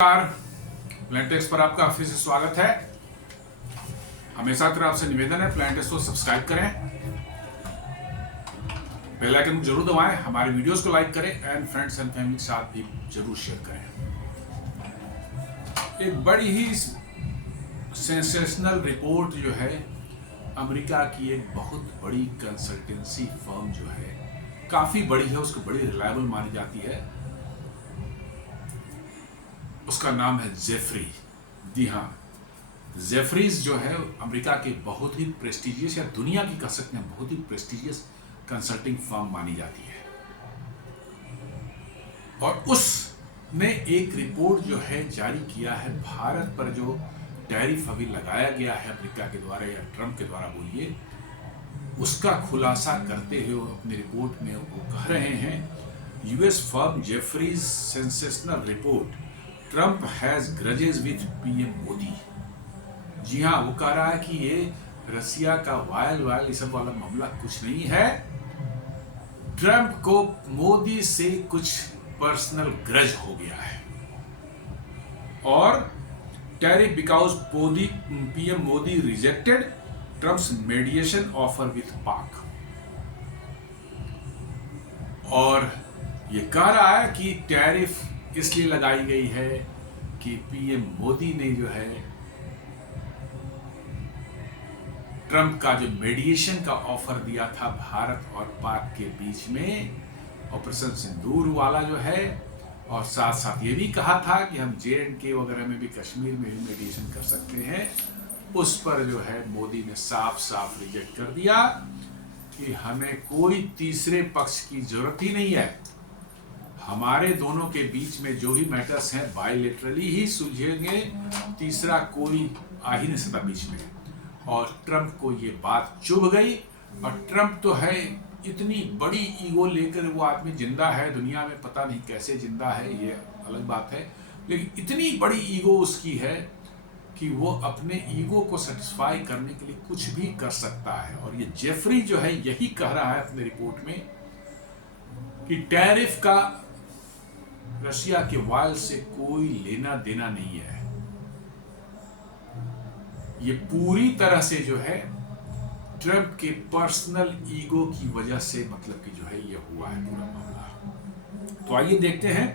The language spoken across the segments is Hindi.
नमस्कार, प्लांटेक्स पर आपका फिर से स्वागत है। हमेशा की तरह आपसे निवेदन है, प्लांटेक्स को सब्सक्राइब करें, बेल आइकन को जरूर दबाएं, हमारे वीडियोस को लाइक करें एंड फ्रेंड्स एंड फैमिली के साथ भी जरूर शेयर करें। एक बड़ी ही सेंसेशनल रिपोर्ट जो है, अमेरिका की एक बहुत बड़ी कंसल्टेंसी फर्म जो है, काफी बड़ी है, उसको बड़ी रिलायबल मानी जाती है। उसका नाम है जेफरी। जी हाँ, जेफरीज जो है अमेरिका के बहुत ही प्रेस्टिजियस, या दुनिया की कह सकते हैं बहुत ही प्रेस्टिजियस कंसल्टिंग फर्म मानी जाती है। और उसने एक रिपोर्ट जो है जारी किया है, भारत पर जो टैरिफ अभी लगाया गया है अमेरिका के द्वारा या ट्रंप के द्वारा बोलिए, उसका खुलासा करते हुए अपनी रिपोर्ट में वो कह रहे हैं, US firm Jefferies sensational report, Trump has grudges with PM Modi. जी हाँ, वो कह रहा है कि ये रसिया का वायल ये सब वाला मामला कुछ नहीं है, ट्रंप को मोदी से कुछ पर्सनल ग्रज हो गया है। और tariff because PM Modi rejected Trump's मेडिएशन offer with पाक। और ये कह रहा है कि टैरिफ इसलिए लगाई गई है कि पीएम मोदी ने जो है ट्रंप का जो मेडिएशन का ऑफर दिया था भारत और पाक के बीच में, ऑपरेशन सिंदूर वाला जो है, और साथ साथ ये भी कहा था कि हम JNK वगैरह में भी, कश्मीर में भी मेडिएशन कर सकते हैं, उस पर जो है मोदी ने साफ साफ रिजेक्ट कर दिया कि हमें कोई तीसरे पक्ष की जरूरत ही नहीं है, हमारे दोनों के बीच में जो ही मैटर्स हैं बायलैटरली ही सुलझेंगे, तीसरा कोई आ ही नहीं सकता बीच में। और ट्रंप को ये बात चुभ गई। और ट्रंप तो है, इतनी बड़ी ईगो लेकर वो आदमी जिंदा है दुनिया में, पता नहीं कैसे जिंदा है, ये अलग बात है, लेकिन इतनी बड़ी ईगो उसकी है कि वो अपने ईगो को सेटिस्फाई करने के लिए कुछ भी कर सकता है। और ये जेफरी जो है यही कह रहा है अपने रिपोर्ट में कि टैरिफ का रशिया के वायल से कोई लेना देना नहीं है, ये पूरी तरह से जो है ट्रंप के पर्सनल ईगो की वजह से, मतलब कि जो है ये हुआ है पूरा मामला। तो आइए देखते हैं।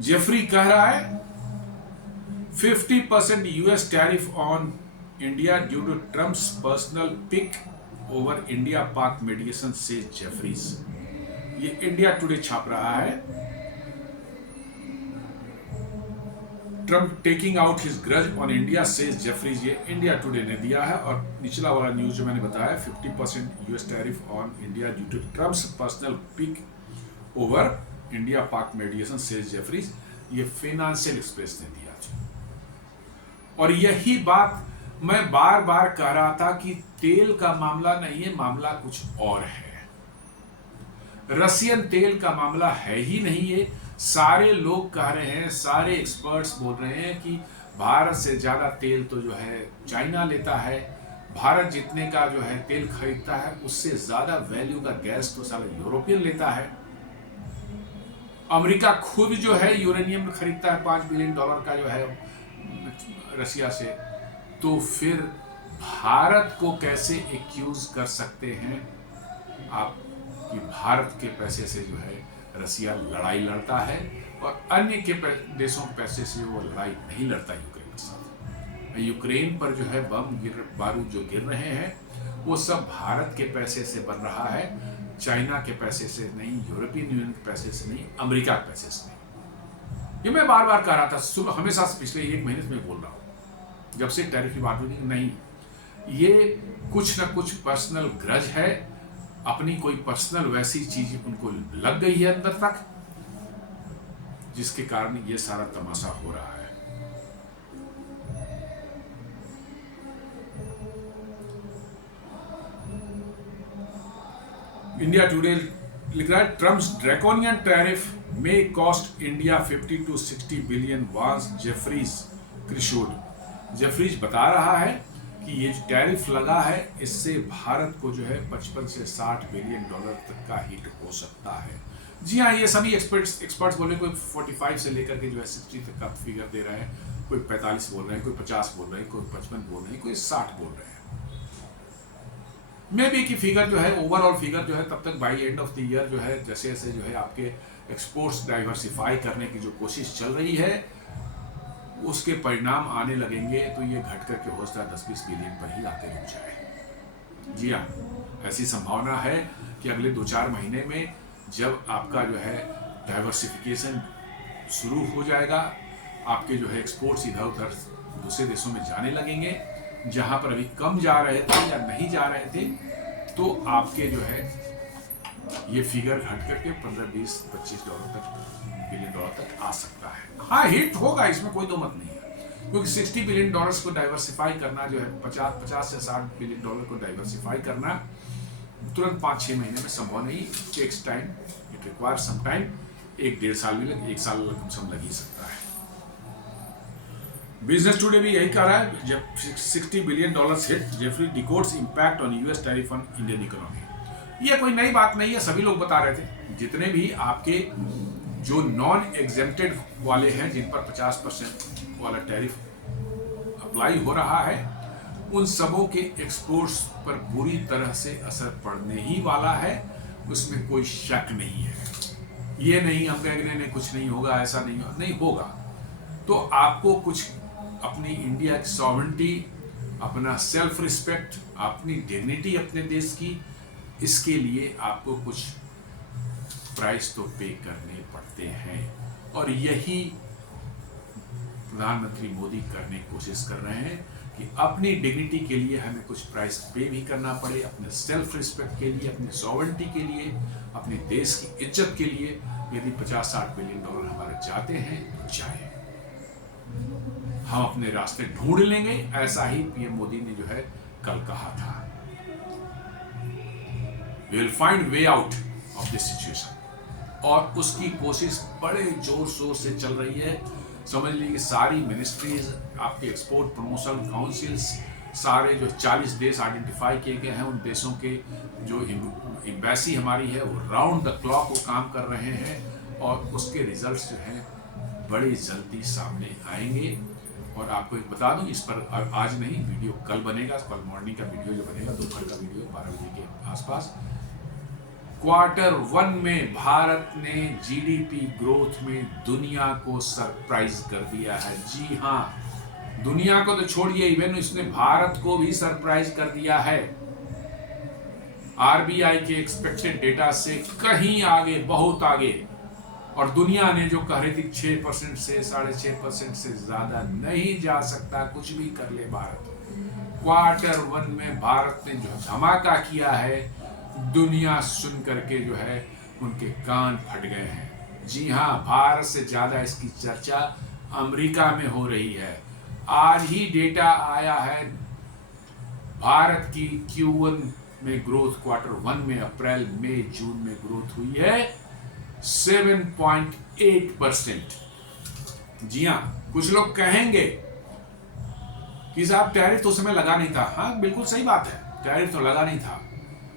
जेफरी कह रहा है 50% US tariff on India due to Trump's personal pick over India Pak mediation से जेफरीज। ये इंडिया टुडे छाप रहा है। Trump taking out his grudge on India says Jefferies, ये इंडिया टुडे ने दिया है। और निचला वाला न्यूज जो मैंने बताया, 50% US tariff on India due to Trump's personal pick over India Pak mediation says Jefferies, ये फाइनेंशियल एक्सप्रेस ने दिया। और यही बात मैं बार बार कह रहा था कि तेल का मामला नहीं है, मामला कुछ और है। रशियन तेल का मामला है ही नहीं है। सारे लोग कह रहे हैं, सारे एक्सपर्ट्स बोल रहे हैं कि भारत से ज्यादा तेल तो जो है चाइना लेता है, भारत जितने का जो है तेल खरीदता है उससे ज्यादा वैल्यू का गैस तो सारा यूरोपियन लेता है। अमेरिका खुद जो है यूरेनियम खरीदता है $5 बिलियन का जो है रशिया से। तो फिर भारत को कैसे एक्यूज कर सकते हैं आप कि भारत के पैसे से जो है रसिया लड़ाई लड़ता है, और अन्य के देशों के पैसे से वो लड़ाई नहीं लड़ता यूक्रेन के साथ। यूक्रेन पर जो है बम बारूद जो गिर रहे हैं वो सब भारत के पैसे से बन रहा है, चाइना के पैसे से नहीं, यूरोपियन यूनियन के पैसे से नहीं, अमेरिका के पैसे से नहीं। ये मैं बार बार कह रहा था, सुबह हमेशा पिछले 1 महीने से मैं बोल रहा हूँ जब से टैरिफ की बात हुई, नहीं ये कुछ ना कुछ पर्सनल ग्रज है, अपनी कोई पर्सनल वैसी चीज उनको लग गई है अंदर तक, जिसके कारण ये सारा तमाशा हो रहा है। इंडिया टुडे लिख रहा है, Trump's draconian tariff may cost India 50 to 60 billion was Jefferies क्रिशोड। जेफरीज बता रहा है कि ये जो टैरिफ लगा है इससे भारत को जो है $55 से $60 बिलियन तक का हिट हो सकता है। जी हाँ, ये सभी एक्सपर्ट्स बोल रहे हैं, कोई 45 से लेकर के जो है 60 तक का फिगर दे रहा है, कोई 45 बोल रहे हैं, कोई 50 बोल रहे हैं, कोई 55 बोल रहे हैं, कोई 60 बोल रहे हैं। मे बी की फिगर जो है, ओवरऑल फिगर जो है, तब तक by end of the year जो है, जैसे जैसे जो है आपके एक्सपोर्ट्स डाइवर्सिफाई करने की जो कोशिश चल रही है, उसके परिणाम आने लगेंगे, तो ये घट करके हो सकता है 10-20 बिलियन पर ही आके रुक जाए। जी हाँ, ऐसी संभावना है कि अगले 2-4 महीने में जब आपका जो है डाइवर्सिफिकेशन शुरू हो जाएगा, आपके जो है एक्सपोर्ट्स इधर उधर दूसरे देशों में जाने लगेंगे, जहां पर अभी कम जा रहे थे या नहीं जा रहे थे, तो आपके जो है ये फिगर घट करके 15, 20, 25 डॉलर तक, बिलियन डॉलर तक आ सकता है। हाँ, हिट होगा, इसमें कोई दो मत नहीं है, क्योंकि 60 बिलियन डॉलर्स को डाइवर्सिफाई करना जो है, 50 से 60 बिलियन डॉलर को डाइवर्सिफाई करना तुरंत 5-6 महीने में संभव नहीं, takes time, it requires some time, 1-1.5 साल भी एक साल कम से कम लग ही सकता है। बिजनेस टुडे भी यही कह रहा है, जब 60 billion dollars hit, Jefferies decodes impact on US tariff on Indian economy. ये कोई नई बात नहीं है, सभी लोग बता रहे थे। जितने भी आपके जो नॉन एग्जेम्प्टेड वाले हैं, जिन पर 50% वाला टैरिफ अप्लाई हो रहा है, उन सबों के एक्सपोर्ट्स पर बुरी तरह से असर पड़ने ही वाला है, उसमें कोई शक नहीं है। ये नहीं हम कह रहे हैं कुछ नहीं होगा, ऐसा नहीं होगा। तो आपको कुछ अपनी इंडिया की सॉवरेंटी, अपना सेल्फ रिस्पेक्ट, अपनी डिग्निटी अपने देश की, इसके लिए आपको कुछ प्राइस तो पे करने पड़ते हैं, और यही प्रधानमंत्री मोदी करने की कोशिश कर रहे हैं कि अपनी डिग्निटी के लिए हमें कुछ प्राइस पे भी करना पड़े, अपने सेल्फ रिस्पेक्ट के लिए, अपनी सॉवरेंटी के लिए, अपने देश की इज्जत के लिए। यदि 50-60 बिलियन डॉलर हमारे जाते हैं तो जाए, हम अपने रास्ते ढूंढ लेंगे, ऐसा ही पीएम मोदी ने जो है कल कहा था। We will find way out of this situation, और उसकी कोशिश बड़े जोर शोर से चल रही है। समझ लीजिए सारी मिनिस्ट्रीज, आपके एक्सपोर्ट प्रमोशन काउंसिल्स, सारे जो 40 देश आइडेंटिफाई किए गए हैं, उन देशों के जो एम्बेसी हमारी है, वो राउंड द क्लॉक वो काम कर रहे हैं, और उसके रिजल्ट्स जो हैं बड़ी जल्दी सामने आएंगे। और आपको एक बता दूं, इस पर आज नहीं, वीडियो कल बनेगा, कल मॉर्निंग का वीडियो जो बनेगा, दोपहर का वीडियो 12 बजे के आसपास। Q1 में भारत ने जीडीपी ग्रोथ में दुनिया को सरप्राइज कर दिया है। जी हाँ, दुनिया को तो छोड़िए, इवन इसने भारत को भी सरप्राइज कर दिया है। आरबीआई के एक्सपेक्टेड डेटा से कहीं आगे, बहुत आगे, और दुनिया ने जो कह रही थी 6% से 6.5% से ज्यादा नहीं जा सकता, कुछ भी कर ले भारत। Q1 में भारत ने जो धमाका किया है, दुनिया सुन करके जो है उनके कान फट गए हैं। जी हाँ, भारत से ज्यादा इसकी चर्चा अमेरिका में हो रही है। आज ही डेटा आया है, भारत की Q1 में ग्रोथ, Q1 में अप्रैल मई जून में ग्रोथ हुई है 7.8%। जी हाँ, कुछ लोग कहेंगे कि साहब टैरिफ तो उस समय लगा नहीं था। हाँ, बिल्कुल सही बात है, टैरिफ तो लगा नहीं था,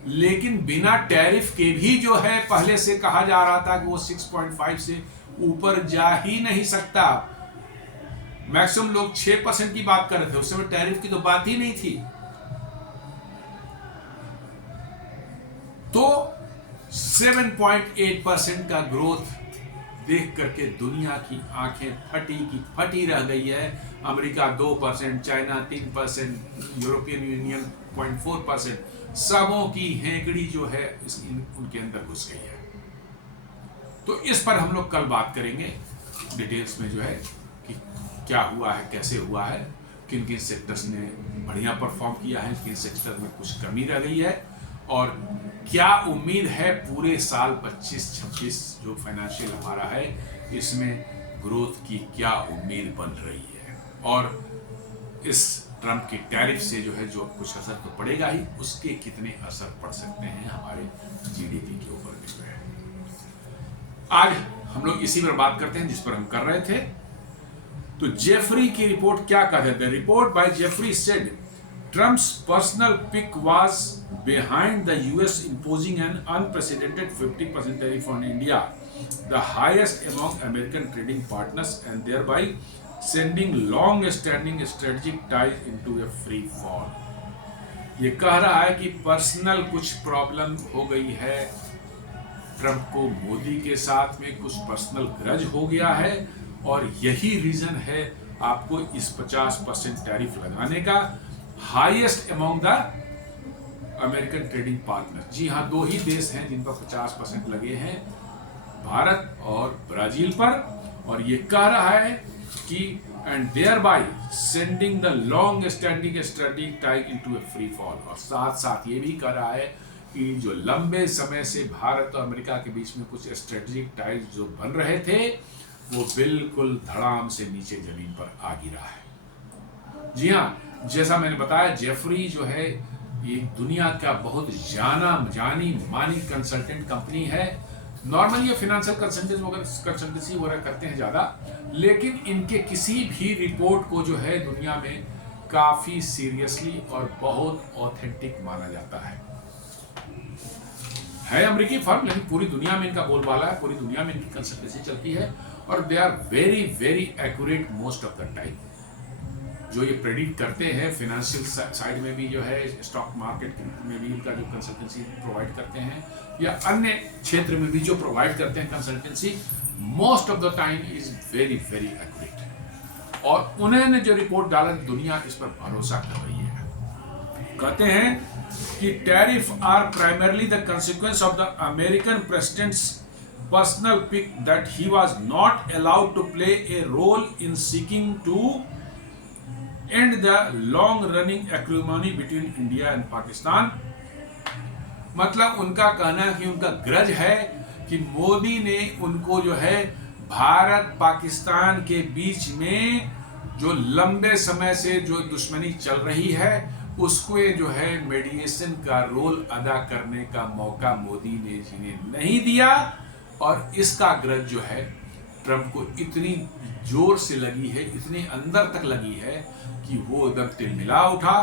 लेकिन बिना टैरिफ के भी जो है पहले से कहा जा रहा था कि वो 6.5 से ऊपर जा ही नहीं सकता। मैक्सिमम लोग 6% की बात कर रहे थे, उस समय टैरिफ की तो बात ही नहीं थी। तो 7.8% का ग्रोथ देख करके दुनिया की आंखें फटी की फटी रह गई है। अमेरिका 2%, चाइना 3%, यूरोपियन यूनियन 0.4%, सबों की हेंकड़ी जो है उनके अंदर घुस गई है। तो इस पर हम लोग कल बात करेंगे डिटेल्स में, जो है कि क्या हुआ है, कैसे हुआ है, किन किन सेक्टर्स ने बढ़िया परफॉर्म किया है, किन सेक्टर में कुछ कमी रह गई है, और क्या उम्मीद है पूरे साल 25-26 जो फाइनेंशियल हमारा है, इसमें ग्रोथ की क्या उम्मीद बन रही है। और इस ट्रम्प की टैरिफ से जो है जो कुछ असर तो पड़ेगा ही, उसके कितने असर पड़ सकते हैं हमारे जीडीपी के ऊपर भी जो है। आज हम लोग इसी पर बात करते हैं जिस पर हम कर रहे थे। तो जेफरी की रिपोर्ट क्या कहते हैं? Report by Jefferies said Trump's personal pick was behind the US imposing an unprecedented 50% tariff on India, the highest among American trading partners, and thereby sending long-standing strategic ties into a free fall. ये कह रहा है कि पर्सनल कुछ प्रॉब्लम हो गई है ट्रंप को, मोदी के साथ में कुछ पर्सनल ग्रज हो गया है, और यही रीजन है आपको इस 50% टैरिफ लगाने का, highest among the American trading partner. जी हाँ, दो ही देश हैं जिन पर 50% लगे हैं, भारत और ब्राजील पर। और ये कह रहा है कि and thereby sending the long standing strategic tie into a free fall, और साथ साथ ये भी कह रहा है कि जो लंबे समय से भारत और अमेरिका के बीच में कुछ स्ट्रेटेजिक टाइज जो बन रहे थे वो बिल्कुल धड़ाम से नीचे जमीन पर आ गिरा है। जी हाँ, जैसा मैंने बताया, जेफरी जो है ये दुनिया का बहुत जानी मानी कंसल्टेंट कंपनी है। नॉर्मली ये फाइनेंशियल कंसल्टेंसी वगैरह करते हैं ज़्यादा, लेकिन इनके किसी भी रिपोर्ट को जो है दुनिया में काफ़ी सीरियसली और बहुत ऑथेंटिक माना जाता है अमेरिकी फर्म, लेकिन पूरी दुनिया में इनका बोलबाला है, पूरी दुनिया में इनकी कंसल्टेंसी चलती है, और they are very very accurate most of the time. जो ये प्रेडिक्ट करते हैं फाइनेंशियल साइड में भी जो है, स्टॉक मार्केट में भी इनका जो कंसल्टेंसी प्रोवाइड करते हैं, या अन्य क्षेत्र में भी जो प्रोवाइड करते हैं consultancy, most of the time is very very accurate. और उन्होंने जो रिपोर्ट डाला, दुनिया इस पर भरोसा कर रही है। कहते हैं कि tariff are primarily the consequence of the American president's personal pique that he was not allowed to play a role in seeking to end the long running acrimony between India and Pakistan. मतलब उनका कहना है कि उनका ग्रज है कि मोदी ने उनको जो है भारत पाकिस्तान के बीच में जो लंबे समय से जो दुश्मनी चल रही है उसको जो है मीडिएशन का रोल अदा करने का मौका मोदी ने जिन्हें नहीं दिया, और इसका ग्रज जो है ट्रंप को इतनी जोर से लगी है, इतनी अंदर तक लगी है कि वो एकदम तिलमिला उठा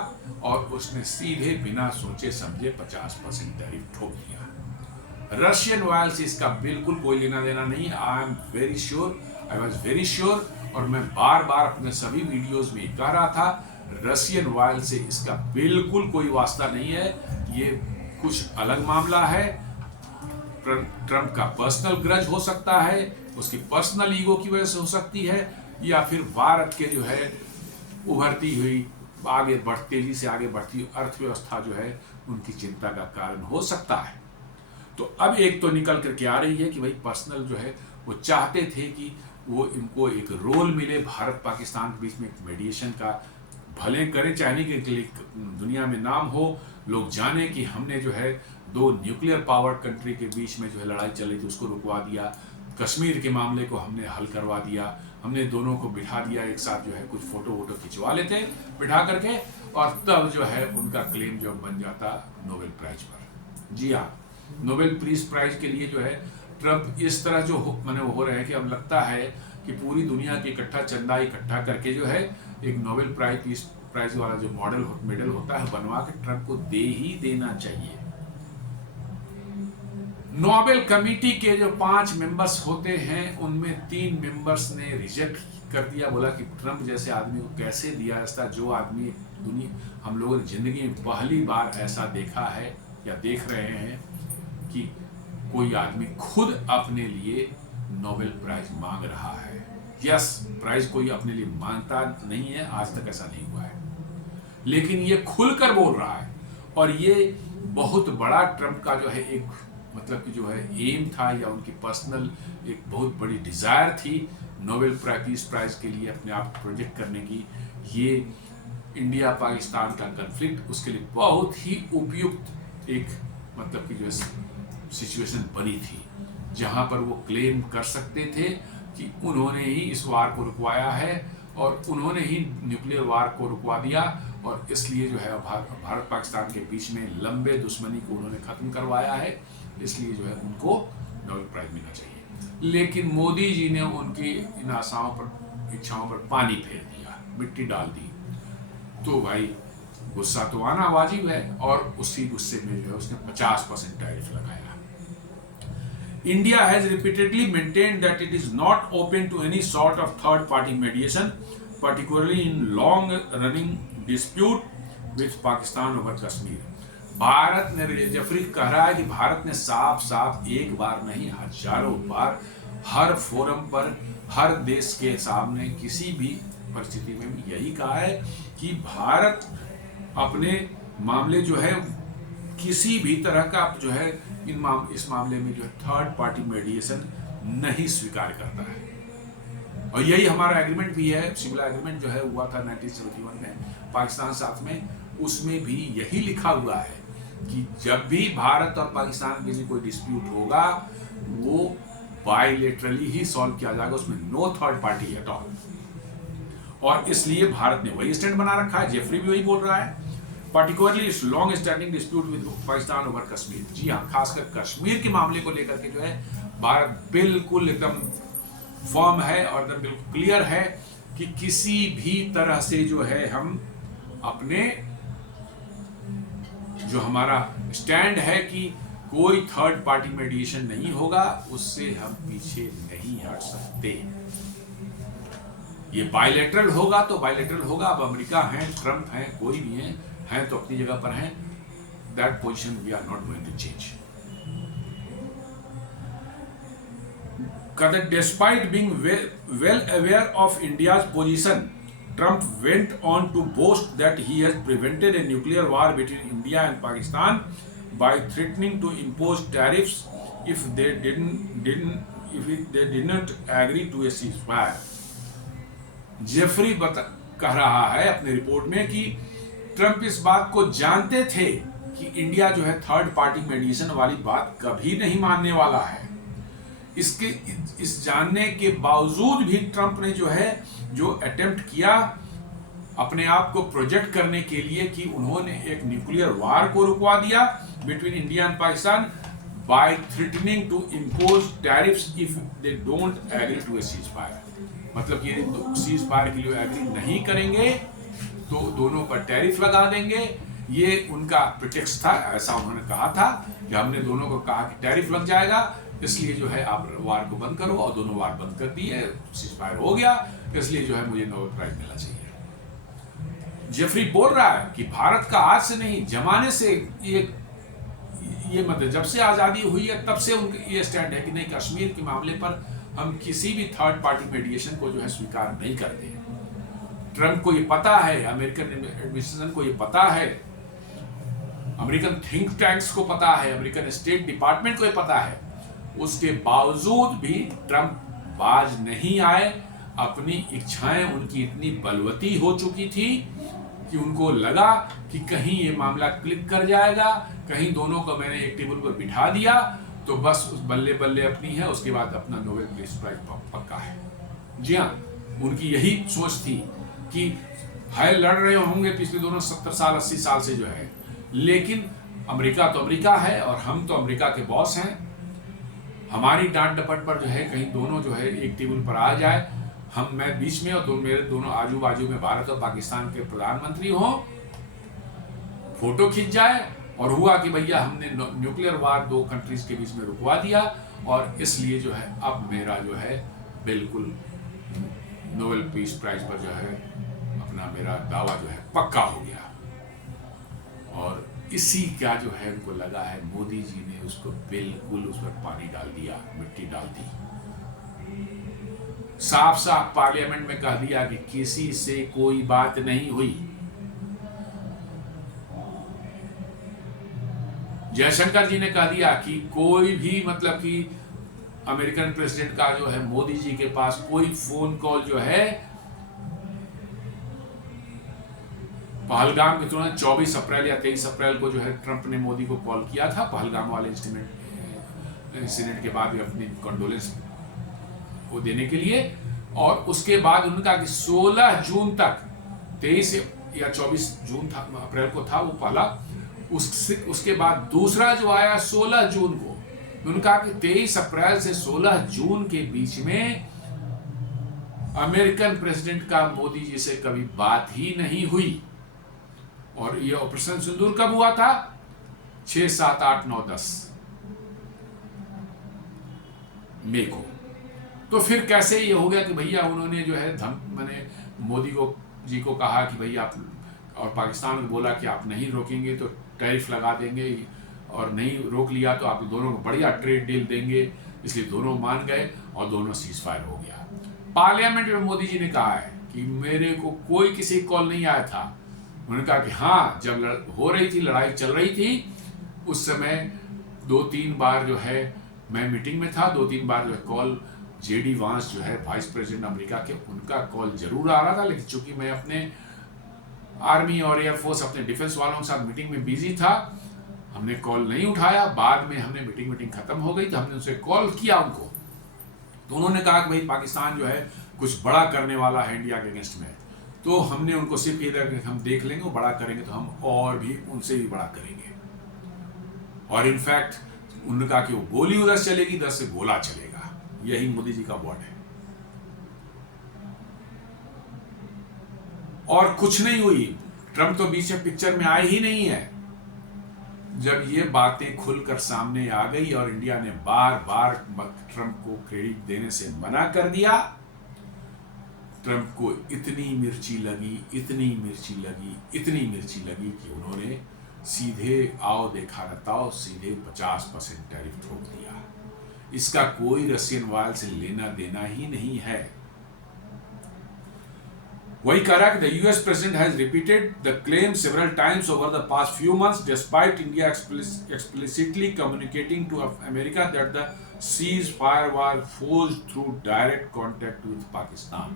और उसने सीधे बिना सोचे समझे 50% टैरिफ ठोक दिया। रशियन ऑयल से इसका बिल्कुल कोई लेना देना नहीं। आई वॉज वेरी श्योर, और मैं बार बार अपने सभी वीडियोस में कह रहा था, रशियन ऑयल से इसका बिल्कुल कोई वास्ता नहीं है। ये कुछ अलग मामला है। ट्रंप का पर्सनल ग्रज हो सकता है, उसकी पर्सनल ईगो की वजह से हो सकती है, या फिर भारत के जो है उभरती हुई तेजी से आगे बढ़ती अर्थव्यवस्था जो है उनकी चिंता का कारण हो सकता है। तो अब एक तो निकल करके आ रही है कि भाई पर्सनल जो है वो चाहते थे कि वो इनको एक रोल मिले भारत पाकिस्तान के बीच में, एक मीडिएशन का, भले करें चाहने के लिए दुनिया में नाम हो, लोग जाने कि हमने जो है दो न्यूक्लियर पावर्ड कंट्री के बीच में जो है लड़ाई चल रही थी उसको रुकवा दिया, कश्मीर के मामले को हमने हल करवा दिया, हमने दोनों को बिठा दिया एक साथ, जो है कुछ फोटो वोटो खिंचवा लेते बिठा करके, और तब जो है उनका क्लेम जो बन जाता नोबेल प्राइज पर। जी हाँ, नोबेल पीस प्राइज के लिए जो है ट्रंप इस तरह जो हो रहे हैं कि अब लगता है कि पूरी दुनिया की चंदा इकट्ठा करके जो है एक नोबेल पीस प्राइज वाला जो मेडल होता है बनवा के ट्रंप को दे ही देना चाहिए। नोबेल कमेटी के जो 5 मेंबर्स होते हैं उनमें 3 मेंबर्स ने रिजेक्ट कर दिया, बोला कि ट्रंप जैसे आदमी को कैसे दिया जाता, जो आदमी हम लोगों ने जिंदगी में पहली बार ऐसा देखा है या देख रहे हैं कि कोई आदमी खुद अपने लिए नोबेल प्राइज मांग रहा है। यस, प्राइज कोई अपने लिए मांगता नहीं है, आज तक ऐसा नहीं हुआ है, लेकिन ये खुलकर बोल रहा है। और ये बहुत बड़ा ट्रंप का जो है एक मतलब कि जो है एम था, या उनकी पर्सनल एक बहुत बड़ी डिज़ायर थी नोबेल पीस प्राइज के लिए अपने आप प्रोजेक्ट करने की। ये इंडिया पाकिस्तान का कन्फ्लिक्ट उसके लिए बहुत ही उपयुक्त एक मतलब कि जो है सिचुएशन बनी थी, जहां पर वो क्लेम कर सकते थे कि उन्होंने ही इस वार को रुकवाया है और उन्होंने ही न्यूक्लियर वार को रुकवा दिया, और इसलिए जो है भारत पाकिस्तान के बीच में लंबे दुश्मनी को उन्होंने खत्म करवाया है, इसलिए जो है उनको नोबेल प्राइज मिलना चाहिए। लेकिन मोदी जी ने उनकी इन आशाओं पर, इच्छाओं पर पानी फेर दिया, मिट्टी डाल दी। तो भाई गुस्सा तो आना वाजिब है, और उसी गुस्से में जो है उसने 50% टैरिफ लगाया। India has repeatedly maintained that it is not open to any sort of third-party mediation, particularly in long-running dispute with Pakistan over Kashmir. Bharat ने, जेफरी कह रहा है कि भारत ने साफ साफ एक बार नहीं हजारों बार हर फोरम पर, हर देश के सामने, किसी भी परिस्थिति में भी यही कहा है कि भारत अपने मामले जो है किसी भी तरह का जो है इस मामले में जो है थर्ड पार्टी मेडिएशन नहीं स्वीकार करता है। और यही हमारा एग्रीमेंट भी है। शिमला एग्रीमेंट जो है हुआ था 1971 में पाकिस्तान साथ में, उसमें भी यही लिखा हुआ है कि जब भी भारत और पाकिस्तान के बीच कोई डिस्प्यूट होगा वो बायलैटरली ही सॉल्व किया जाएगा, उसमें no third party at all. और इसलिए भारत ने वही स्टैंड बना रखा है। जेफरी भी वही बोल रहा है, पर्टिकुलरली इस long standing dispute with Pakistan over Kashmir. जी हाँ, खासकर कश्मीर के मामले को लेकर के जो है भारत बिल्कुल एकदम फर्म है और एकदम बिल्कुल क्लियर है कि किसी भी तरह से जो है हम अपने जो हमारा स्टैंड है कि कोई थर्ड पार्टी मेडिएशन नहीं होगा, उससे हम पीछे नहीं हट सकते। ये बायलैटरल होगा तो बायलैटरल होगा। अब अमेरिका है, ट्रंप है, कोई भी हैं तो अपनी जगह पर हैं। That position we are not going to change. Despite being well aware of India's position, Trump went on to boast that he has prevented a nuclear war between India and Pakistan by threatening to impose tariffs if they didn't agree to a ceasefire. Jefferies कह रहा है अपने रिपोर्ट में कि ट्रंप इस बात को जानते थे कि इंडिया जो है थर्ड पार्टी मेडिएशन वाली बात कभी नहीं मानने वाला है। इस जानने के बावजूद भी ट्रंप ने जो अटेम्प्ट किया अपने आप को प्रोजेक्ट करने के लिए कि उन्होंने एक न्यूक्लियर वार को रुकवा दिया between India and Pakistan by threatening to impose tariffs if they don't agree to a ceasefire. मतलब कि सीजफायर के लिए एग्री नहीं करेंगे तो दोनों पर टैरिफ लगा देंगे। ये उनका प्रिटेक्स्ट था, ऐसा उन्होंने कहा था कि हमने दोनों को कहा कि टैरिफ लग जाएगा, इसलिए जो है आप वार को बंद करो, और दोनों वार बंद कर दिए, सीजफायर हो गया, इसलिए जो है मुझे नोबेल प्राइज मिलना चाहिए। जेफरी बोल रहा है कि भारत का आज से नहीं, जमाने से ये मतलब जब से आज़ादी हुई है तब से उनका ये स्टैंड है कि नहीं, कश्मीर के मामले पर हम किसी भी थर्ड पार्टी मेडिएशन को जो है स्वीकार नहीं करते। ट्रंप को ये पता है, अमेरिकन एडमिनिस्ट्रेशन को ये पता है, अमेरिकन थिंक टैंक्स को पता है, अमेरिकन स्टेट डिपार्टमेंट को ये पता है, उसके बावजूद भी ट्रंप बाज नहीं आए। अपनी इच्छाएं उनकी इतनी बलवती हो चुकी थी कि उनको लगा कि कहीं ये मामला क्लिक कर जाएगा, कहीं दोनों को मैंने एक टेबल पर बिठा दिया तो बस बल्ले बल्ले अपनी है, उसके बाद अपना नोबेल पीस प्राइज पक्का है। जी हाँ, उनकी यही सोच थी कि है लड़ रहे होंगे पिछले दोनों 70 साल 80 साल से जो है, लेकिन अमेरिका तो अमेरिका है और हम तो अमेरिका के बॉस हैं। हमारी डांट डपट पर जो है कहीं दोनों जो है एक टेबल पर आ जाए, मैं बीच में और मेरे दोनों आजू बाजू में भारत और पाकिस्तान के प्रधानमंत्री हों, फोटो खिंच जाए और हुआ कि भैया हमने न्यूक्लियर वार दो कंट्रीज के बीच में रुकवा दिया, और इसलिए जो है अब मेरा जो है बिल्कुल नोबेल पीस प्राइज पर जो है अपना मेरा दावा जो है पक्का हो गया। और इसी का जो है उनको लगा है, मोदी जी ने उसको बिल्कुल उस पर पानी डाल दिया, मिट्टी डाल दी, साफ साफ पार्लियामेंट में कह दिया कि किसी से कोई बात नहीं हुई। जयशंकर जी ने कह दिया कि कोई भी मतलब कि अमेरिकन प्रेसिडेंट का जो है मोदी जी के पास कोई फोन कॉल जो है पहलगाम के तुरंत 24 अप्रैल या 23 अप्रैल को जो है ट्रंप ने मोदी को कॉल किया था पहलगाम वाले इंसिडेंट के बाद भी अपनी कंडोलेंस को देने के लिए, और उसके बाद उनका कि 16 जून तक, 23 या 24 जून था, अप्रैल को था वो पहला, उसके बाद दूसरा जो आया 16 जून को, उनका कि 23 अप्रैल से 16 जून के बीच में अमेरिकन प्रेसिडेंट का मोदी जी से कभी बात ही नहीं हुई। और ये ऑपरेशन सिंदूर कब हुआ था? 6, 7, 8, 9, 10 मई को। तो फिर कैसे ये हो गया कि भैया उन्होंने जो है मैंने मोदी जी को कहा कि भैया आप, और पाकिस्तान को बोला कि आप नहीं रोकेंगे तो टैरिफ लगा देंगे, और नहीं रोक लिया तो आप दोनों को बढ़िया ट्रेड डील देंगे, इसलिए दोनों मान गए और दोनों सीज फायर हो गया। पार्लियामेंट में मोदी जी ने कहा है कि मेरे को कोई किसी कॉल नहीं आया था। उन्होंने कहा कि हाँ, जब हो रही थी, लड़ाई चल रही थी, उस समय 2-3 बार जो है मैं मीटिंग में था, 2-3 बार जो है कॉल जेडी वांस जो है वाइस प्रेसिडेंट अमेरिका के, उनका कॉल जरूर आ रहा था, लेकिन चूंकि मैं अपने आर्मी और एयरफोर्स, अपने डिफेंस वालों के साथ मीटिंग में बिजी था, हमने कॉल नहीं उठाया। बाद में हमने मीटिंग खत्म हो गई तो हमने उनसे कॉल किया उनको, तो उन्होंने कहा कि भाई पाकिस्तान जो है कुछ बड़ा करने वाला है इंडिया के अगेंस्ट में। तो हमने उनको सिर्फ ये कि हम देख लेंगे, वो बड़ा करेंगे तो हम और भी उनसे भी बड़ा करेंगे। और इनफैक्ट उन्होंने कहा कि वो गोली उधर चलेगी, 10 से गोला चलेगा। यही मोदी जी का वर्ड है। और कुछ नहीं हुई, ट्रंप तो बीच में पिक्चर में आए ही नहीं है। जब ये बातें खुलकर सामने आ गई और इंडिया ने बार बार ट्रंप को क्रेडिट देने से मना कर दिया, ट्रंप को इतनी मिर्ची लगी, इतनी मिर्ची लगी, इतनी मिर्ची लगी कि उन्होंने सीधे आओ देखा रताओ, सीधे 50% टैरिफ ठोक दिया। इसका कोई रशियन वायल से लेना देना ही नहीं है। वही कह रहा कि the US president has repeated the claim several times over the past few months despite India explicitly communicating to America that the ceasefire was forged through direct contact with Pakistan।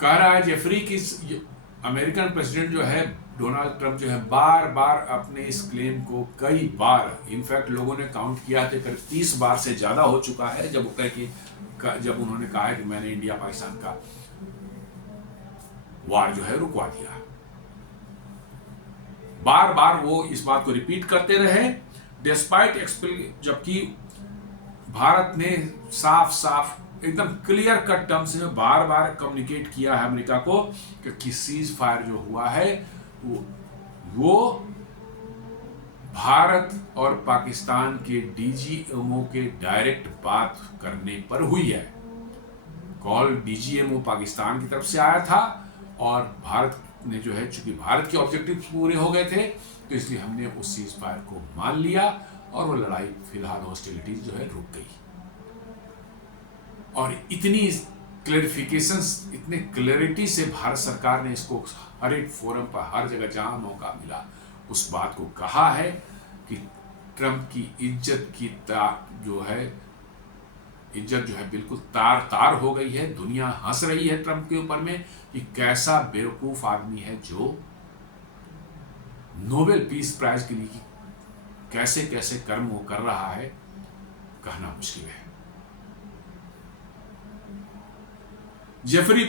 कह रहा है जेफरी कि अमेरिकन प्रेसिडेंट जो है डोनाल्ड ट्रंप जो है बार बार अपने इस क्लेम को कई बार, इनफैक्ट लोगों ने काउंट किया थे करीब 30 बार से ज्यादा हो चुका है, जब उन्होंने कहा है कि मैंने इंडिया पाकिस्तान का वार जो है रुकवा दिया। बार बार वो इस बात को रिपीट करते रहे, डिस्पाइट जबकि भारत ने साफ साफ एकदम क्लियर कट टर्म्स में बार बार कम्युनिकेट किया है अमेरिका को कि सीज फायर जो हुआ है वो भारत और पाकिस्तान के डीजीएमओ के डायरेक्ट बात करने पर हुई है। कॉल डीजीएमओ पाकिस्तान की तरफ से आया था और भारत ने जो है, चूंकि भारत के ऑब्जेक्टिव्स पूरे हो गए थे, तो इसलिए हमने उस सीज फायर को मान लिया और वो लड़ाई फिलहाल हॉस्टिलिटीज जो है रुक गई। और इतनी क्लैरिफिकेशंस, इतने क्लैरिटी से भारत सरकार ने इसको हर एक फोरम पर, हर जगह जहां मौका मिला, उस बात को कहा है कि ट्रंप की इज्जत जो है बिल्कुल तार तार हो गई है। दुनिया हंस रही है ट्रंप के ऊपर में कि कैसा बेवकूफ आदमी है जो नोबेल पीस प्राइज के लिए कैसे कैसे कर्म वो कर रहा है, कहना मुश्किल है। Jeffrey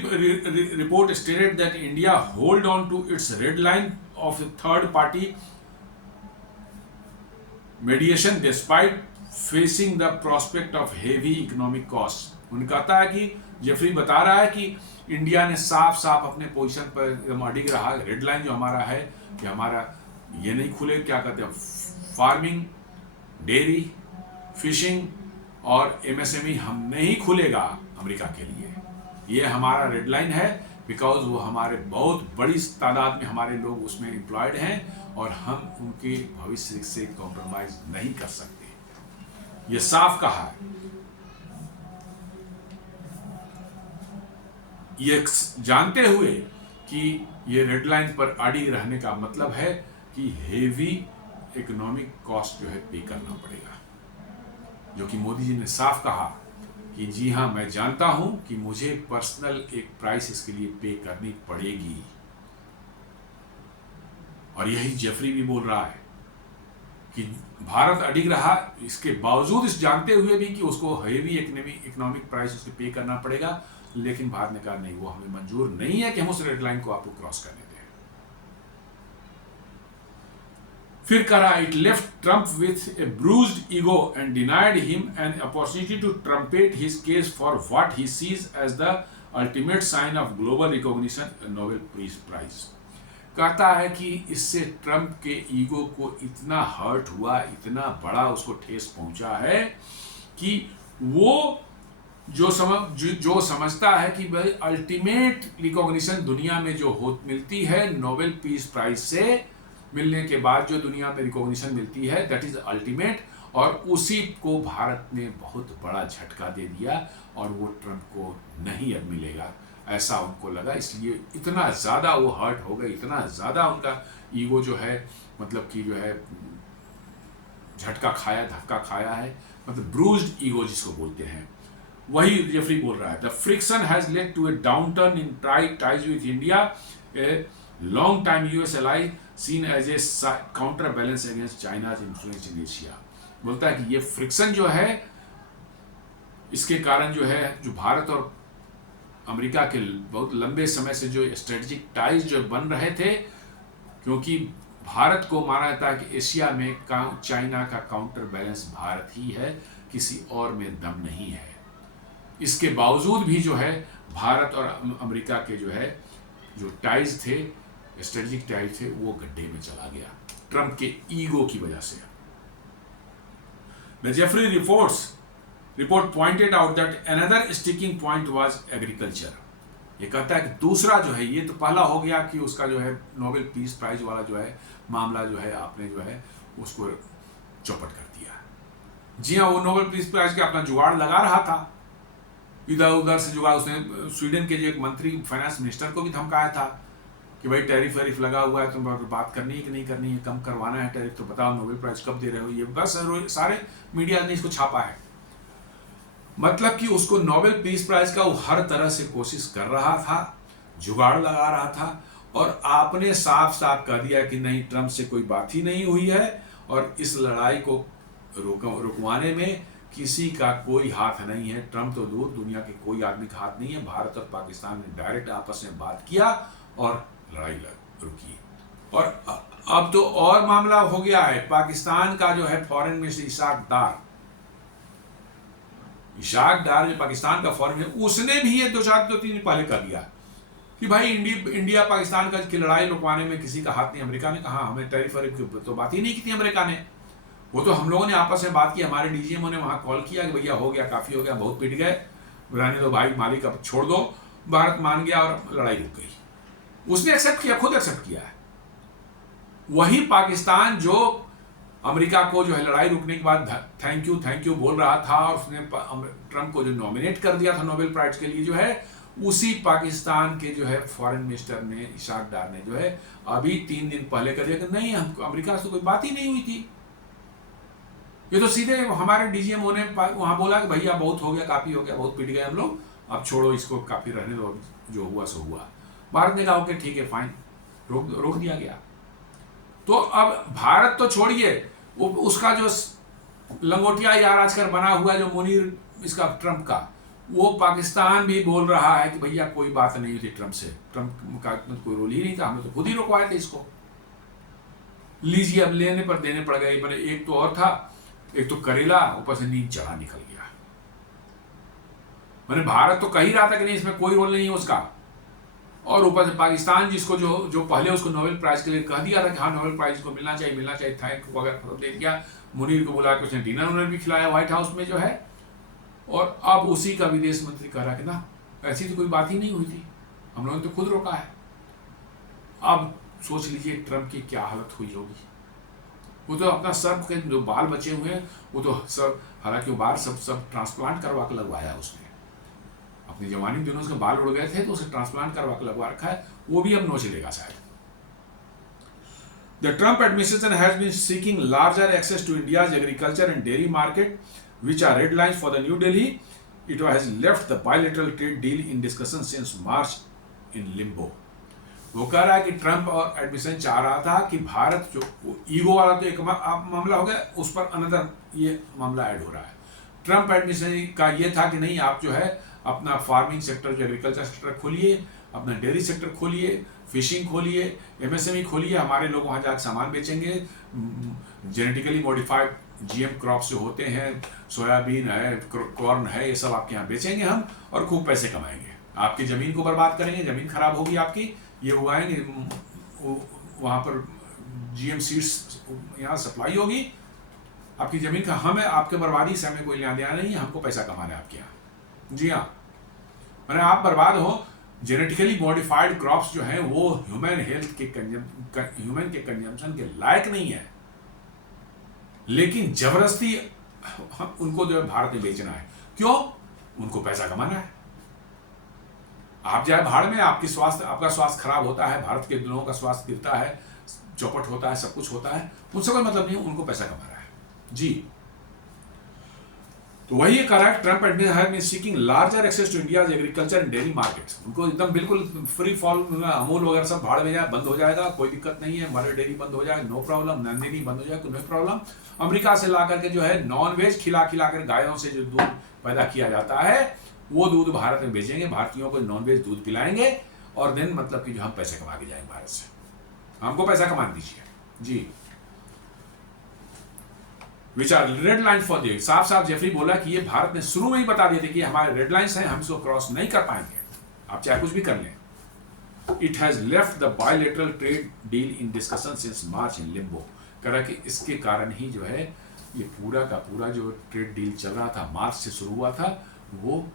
report stated that India hold on to its red line of third party mediation despite facing the prospect of heavy economic costs। उन्हें कहता है कि जेफरी बता रहा है कि इंडिया ने साफ साफ अपने पोजीशन पर एकदम अडिग रहा। रेड लाइन जो हमारा है कि हमारा ये नहीं खुले, क्या कहते हैं, फार्मिंग, डेयरी, फिशिंग और एमएसएमई हम नहीं खुलेगा अमेरिका के लिए। ये हमारा रेड लाइन है, बिकॉज वो हमारे बहुत बड़ी तादाद में हमारे लोग उसमें एम्प्लॉयड हैं और हम उनके भविष्य से कॉम्प्रोमाइज नहीं कर सकते। ये साफ कहा है। ये जानते हुए कि ये रेड लाइन पर अड़ी रहने का मतलब है कि हेवी इकोनॉमिक कॉस्ट जो है पे करना पड़ेगा, जो कि मोदी जी ने साफ कहा कि जी हाँ, मैं जानता हूं कि मुझे पर्सनल एक प्राइस इसके लिए पे करनी पड़ेगी। और यही जेफरी भी बोल रहा है कि भारत अडिग रहा, इसके बावजूद इस जानते हुए भी कि उसको हेवी इकोनॉमिक प्राइस उसके पे करना पड़ेगा, लेकिन भारत ने कहा नहीं, वो हमें मंजूर नहीं है कि हम उस रेड लाइन को आपको क्रॉस करने दें। फिर कहा, it left Trump with a bruised ego and denied him an opportunity to trumpet his case for what he sees as the ultimate sign of global recognition Nobel peace prize. कहता है कि इससे ट्रंप के ईगो को इतना हर्ट हुआ, इतना बड़ा उसको ठेस पहुंचा है कि वो जो समझता है कि भाई अल्टीमेट रिकॉग्निशन दुनिया में जो मिलती है नोबेल पीस प्राइज से मिलने के बाद जो दुनिया में रिकॉग्निशन मिलती है, दैट इज अल्टीमेट, और उसी को भारत ने बहुत बड़ा झटका दे दिया और वो ट्रंप को नहीं अब मिलेगा, ऐसा उनको लगा। इसलिए इतना ज़्यादा वो हर्ट हो गए, इतना ज़्यादा उनका ईगो जो है मतलब कि जो है झटका खाया, धक्का खाया है, मतलब ब्रूज्ड ईगो जिसको बोलते हैं। वही जेफरी बोल रहा है, the friction has led to a downturn in ties with India, a long time US ally seen as a counter balance against China's influence in Asia. बोलता है कि ये फ्रिक्शन जो है, इसके कारण जो है जो भारत और अमेरिका के बहुत लंबे समय से जो स्ट्रेटेजिक टाइज जो बन रहे थे, क्योंकि भारत को माना जाता है कि एशिया में चाइना का काउंटर बैलेंस भारत ही है, किसी और में दम नहीं है। इसके बावजूद भी जो है भारत और अमेरिका के जो है जो टाइज थे, स्ट्रेटेजिक टाइज थे, वो गड्ढे में चला गया ट्रंप के ईगो की वजह से। The Jefferies report pointed out that another sticking point was agriculture. ये कहता है कि दूसरा जो है, ये तो पहला हो गया कि उसका जो है नोबेल पीस प्राइज वाला जो है मामला जो है आपने जो है उसको चौपट कर दिया। जी हाँ, वो नोबेल पीस प्राइज का अपना जुगाड़ लगा रहा था, इधर उधर से जुगाड़। उसने स्वीडन के जो एक मंत्री, फाइनेंस मिनिस्टर को भी धमकाया था कि भाई टैरिफ वैरिफ लगा हुआ है, तुम बात करनी है कि नहीं करनी है, कम करवाना है टैरिफ तो बताओ, नोबेल प्राइज कब दे रहे हो। ये बस सारे मीडिया ने इसको छापा है। मतलब कि उसको नोबेल पीस प्राइज का वो हर तरह से कोशिश कर रहा था, जुगाड़ लगा रहा था, और आपने साफ साफ कह दिया कि नहीं, ट्रंप से कोई बात ही नहीं हुई है और इस लड़ाई को रुकवाने में किसी का कोई हाथ नहीं है। ट्रंप तो दूर, दुनिया के कोई आदमी का हाथ नहीं है। भारत और पाकिस्तान ने डायरेक्ट आपस में बात किया और लड़ाई रुकी। और अब तो और मामला हो गया है, पाकिस्तान का जो है फॉरेन मिनिस्टर इशाक डार जो पाकिस्तान का फॉरेन मिनिस्टर, उसने भी ये 2-3 दिन पहले कर दिया कि भाई इंडिया पाकिस्तान की लड़ाई रुकवाने में किसी का हाथ नहीं। अमेरिका ने कहा हमें टैरिफ वैरिफ की तो बात ही नहीं की थी अमेरिका ने, वो तो हम लोगों ने आपस में बात की। हमारे डीजीएमओ ने वहां कॉल किया कि भैया हो गया, काफी हो गया, बहुत पिट गए, रहने दो भाई, मालिक अब छोड़ दो। भारत मान गया और लड़ाई रुक गई। उसने एक्सेप्ट किया, खुद एक्सेप्ट किया है। वही पाकिस्तान जो अमेरिका को जो है लड़ाई रुकने के बाद थैंक यू बोल रहा था, और उसने ट्रंप को जो नॉमिनेट कर दिया था नोबेल प्राइज के लिए जो है, उसी पाकिस्तान के जो है फॉरेन मिनिस्टर ने, इशाक डार ने जो है अभी 3 दिन पहले कर दिया कि नहीं, हमको अमेरिका से कोई बात ही नहीं हुई थी। ये तो सीधे हमारे डीजीएमओ ने वहां बोला कि भैया बहुत हो गया, काफी हो गया, बहुत पिट गए हम लोग, अब छोड़ो इसको, काफी रहने दो, जो हुआ सो हुआ। भारत ने कहा ओके ठीक है फाइन, रोक दिया गया। तो अब भारत तो छोड़िए, वो उसका जो लंगोटिया यार आजकल बना हुआ है जो मुनीर इसका ट्रंप का, वो पाकिस्तान भी बोल रहा है कि भैया कोई बात नहीं थी ट्रंप से, ट्रंप का कोई रोल ही नहीं था, हमने तो खुद ही रुकवाए थे इसको। लीजिए, अब लेने पर देने पड़ गए। मैंने एक तो और था, एक तो करेला, ऊपर से नींद चढ़ा निकल गया। मैंने भारत तो कह ही रहा था कि नहीं इसमें कोई रोल नहीं है उसका, और ऊपर से पाकिस्तान जिसको जो पहले उसको नोबेल प्राइज के लिए कह दिया था कि हाँ नोबेल प्राइज को मिलना चाहिए, थैंक यू वगैरह दे दिया, मुनीर को बुला के उसने डिनर भी खिलाया व्हाइट हाउस में जो है, और अब उसी का विदेश मंत्री कह रहा कि ना ऐसी तो कोई बात ही नहीं हुई थी, हम लोगों ने तो खुद रोका है। अब सोच लीजिए ट्रंप की क्या हालत हुई होगी। वो तो अपना सब के जो बाल बचे हुए हैं वो तो सब, हालांकि वो बाल सब ट्रांसप्लांट करवा के लगवाया उसने, अपनी जवानी दिनों उसके बाल उड़ गए थे तो उसे ट्रांसप्लांट करवा के लगवा रखा है, वो भी अब नोच लेगा शायद। The Trump administration has been seeking larger access to India's agriculture and dairy market, which are red lines for the New Delhi. It has left the bilateral trade deal in discussion since March in limbo. वो कह रहा है कि ट्रंप और एडमिशन चाह रहा था कि भारत जो ईगो वाला तो एक मामला हो गया, उस पर अनदर ये मामला ऐड हो रहा है। ट्रंप एडमिशन का ये था कि नहीं, आप जो है अपना फार्मिंग सेक्टर, जो एग्रीकल्चर सेक्टर खोलिए, अपना डेयरी सेक्टर खोलिए, फिशिंग खोलिए, एमएसएमई खोलिए, हमारे लोग वहाँ जाकर सामान बेचेंगे, जेनेटिकली मॉडिफाइड जीएम क्रॉप्स जो होते हैं, सोयाबीन है, कॉर्न है, ये सब आपके यहाँ बेचेंगे हम और खूब पैसे कमाएंगे। आपकी ज़मीन को बर्बाद करेंगे, ज़मीन खराब होगी आपकी, ये उगाएंगे, वहाँ पर GM सीड्स यहाँ सप्लाई होगी, आपकी ज़मीन का हमें आपके बर्बादी से हमें कोई लेना देना नहीं है, हमको पैसा कमाना है आपके यहाँ। जी हाँ, मैंने आप बर्बाद हो। जेनेटिकली मॉडिफाइड क्रॉप्स जो हैं वो ह्यूमन के कंजम्पशन के लायक नहीं है, लेकिन जबरदस्ती उनको जो है भारत में बेचना है। क्यों? उनको पैसा कमाना है। आप जाए भाड़ में, आपका स्वास्थ्य खराब होता है, भारत के लोगों का स्वास्थ्य गिरता है, चौपट होता है, सब कुछ होता है, उनसे कोई मतलब नहीं, उनको पैसा कमाना है। जी, तो वही कह रहा है, Trump administration is seeking larger access to India's agriculture and dairy markets. उनको एकदम बिल्कुल फ्री फॉल, अमूल वगैरह सब भाड़ में जाए, बंद हो जाएगा, कोई दिक्कत नहीं है, मदर डेयरी बंद हो जाएगा, नो प्रॉब्लम, नंदिनी बंद हो जाएगा, नो प्रॉब्लम। अमेरिका से ला करके जो है नॉन वेज खिला कर गायों से जो दूध पैदा किया जाता है वो दूध भारत में बेचेंगे, भारतीयों को नॉन वेज दूध पिलाएंगे और देन मतलब कि जो हम पैसे कमा के जाएंगे भारत से, हमको पैसा कमा दीजिए। जी, which are red line for the, साफ साफ जेफरी बोला कि ये भारत ने शुरू में ही बता दिए थे कि हमारे रेड लाइन्स हैं, हम इसको क्रॉस नहीं कर पाएंगे, आप चाहे कुछ भी कर लें। It has left the bilateral trade deal in discussion since March in Limbo. कह रहा कि इसके कारण ही जो है ये पूरा का पूरा जो ट्रेड डील चल रहा था, मार्च से शुरू हुआ था, वो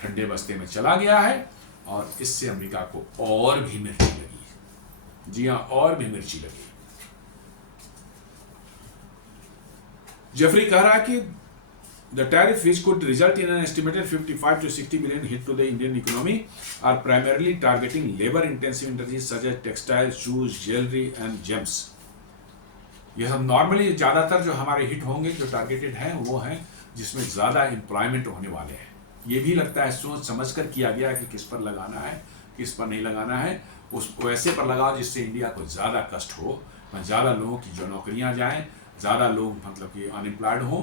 ठंडे बस्ते में चला गया है और इससे अमेरिका को और भी मिर्ची लगी। जी हाँ, और भी मिर्ची लगी। जेफरी कह रहा है कि the tariff which could result in an estimated 55 to 60 billion hit to the Indian economy are primarily targeting labour intensive industries such as textile, shoes, jewellery and gems. ये सब नॉर्मली ज़्यादातर जो हमारे हिट होंगे, जो टारगेटेड हैं, वो हैं जिसमें ज़्यादा एम्प्लॉयमेंट होने वाले हैं। ये भी लगता है सोच समझ कर किया गया कि किस पर लगाना है, किस पर नहीं लगाना है, उस वैसे पर लगाओ जिससे इंडिया को ज़्यादा कष्ट हो, ज़्यादा लोगों की जो नौकरियाँ जाएँ, ज़्यादा लोग मतलब कि अनएम्प्लॉयड हों,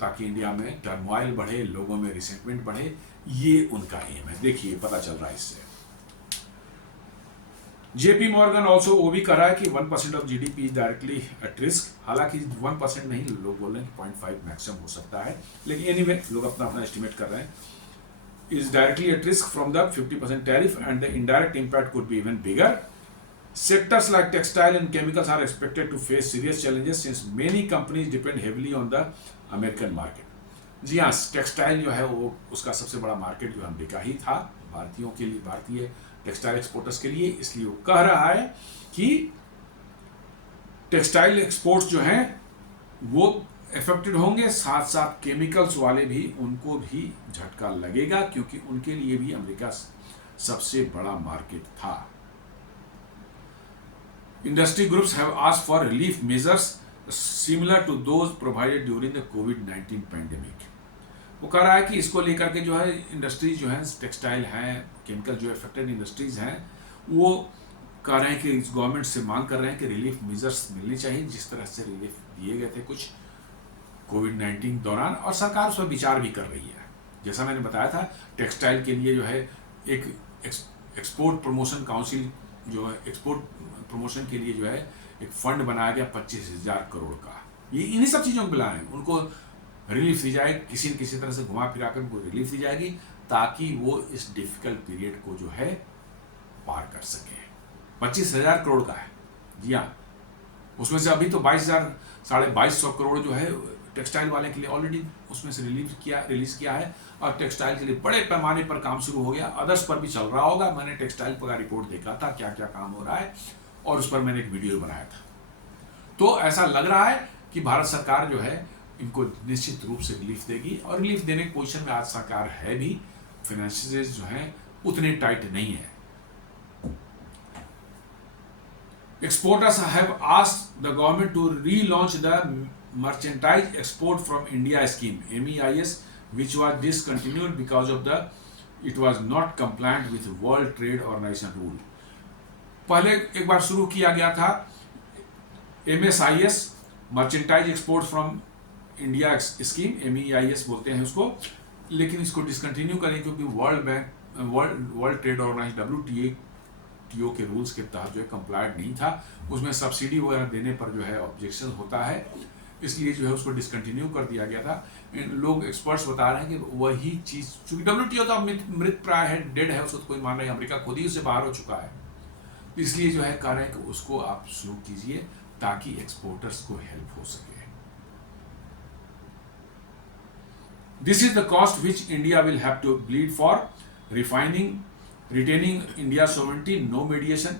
ताकि इंडिया में टर्मोइल बढ़े, लोगों में रिसेंटमेंट बढ़े। ये उनका एम है। देखिए पता चल रहा है इससे। JP मॉर्गन ऑल्सो वो भी कह रहा है कि 1% of GDP is directly at risk. हालांकि 1% नहीं, लोग बोल रहे हैं कि 0.5 मैक्सिमम हो सकता है, लेकिन एनीवे लोग अपना अपना एस्टिमेट कर रहे हैं। Is directly at risk from the 50% tariff and the indirect impact could be even bigger. Sectors like textile and chemicals are expected to face serious challenges since many companies depend heavily on the American market. जी हाँ, टेक्सटाइल जो है वो उसका सबसे बड़ा मार्केट जो अमेरिका ही था भारतीयों के लिए, भारतीय टेक्सटाइल एक्सपोर्टर्स के लिए। इसलिए वो कह रहा है कि टेक्सटाइल एक्सपोर्ट्स जो हैं वो इफेक्टेड होंगे, साथ साथ केमिकल्स वाले भी, उनको भी झटका लगेगा, क्योंकि उनके लिए भी अमेरिका सबसे बड़ा मार्केट था। Industry groups have asked for relief measures similar to those provided during the COVID-19 pandemic. वो कह रहा है कि इसको लेकर के जो है इंडस्ट्रीज जो हैं, टेक्सटाइल हैं, केमिकल जो अफेक्टेड इंडस्ट्रीज हैं, वो कह रहे हैं कि गवर्नमेंट से मांग कर रहे हैं कि रिलीफ मेजर्स मिलने चाहिए, जिस तरह से रिलीफ दिए गए थे कुछ कोविड-19 दौरान, और सरकार उस पर विचार भी कर रही है। जैसा मैंने बताया था, टेक्सटाइल के लिए जो है एक एक्सपोर्ट प्रमोशन काउंसिल जो है, एक्सपोर्ट प्रमोशन के लिए जो है एक फंड बनाया गया 25,000 करोड़ का। ये इन्हीं सब चीज़ों को बुलाएं, उनको रिलीफ दी जाए, किसी न किसी तरह से घुमा फिरा कर उनको रिलीफ दी जाएगी, ताकि वो इस डिफिकल्ट पीरियड को जो है पार कर सके। 25,000 करोड़ का है। जी हाँ, उसमें से अभी तो 22,000, 22,500 करोड़ जो है टेक्सटाइल वाले के लिए ऑलरेडी उसमें से रिलीज किया है, और टेक्सटाइल के लिए बड़े पैमाने पर काम शुरू हो गया। अदर्स पर भी चल रहा होगा। मैंने टेक्सटाइल का रिपोर्ट देखा था, क्या क्या काम हो रहा है, और उस पर मैंने एक वीडियो बनाया था। तो ऐसा लग रहा है कि भारत सरकार जो है इनको निश्चित रूप से रिलीफ देगी, और रिलीफ देने की पोजीशन में आज सरकार है भी। फाइनेंशियल्स जो हैं उतने टाइट नहीं है। Exporters have asked the government to relaunch the Merchandise Export from India scheme (MEIS), which was discontinued because of it was not compliant with World Trade Organization rule. पहले एक बार शुरू किया गया था MSIS, merchandise export from India scheme, MEIS बोलते हैं उसको, लेकिन इसको डिसकंटिन्यू करें क्योंकि वर्ल्ड ट्रेड ऑर्गेनाइजेशन WTO के रूल्स के तहत जो है कंप्लाइड नहीं था। उसमें सब्सिडी वगैरह देने पर जो है ऑब्जेक्शन होता है, इसलिए जो है उसको डिसकंटिन्यू कर दिया गया था। लोग एक्सपर्ट्स बता रहे हैं कि वही चीज़, चूंकि WTO तो मृत प्राय है, डेड है, उसको तो कोई मान रहा है, अमेरिका खुद ही उससे बाहर हो चुका है, इसलिए जो है कह रहे हैं कि उसको आप शुरू कीजिए ताकि एक्सपोर्टर्स को हेल्प हो सके। This is the cost which India will have to bleed for refining retaining India sovereignty, no mediation.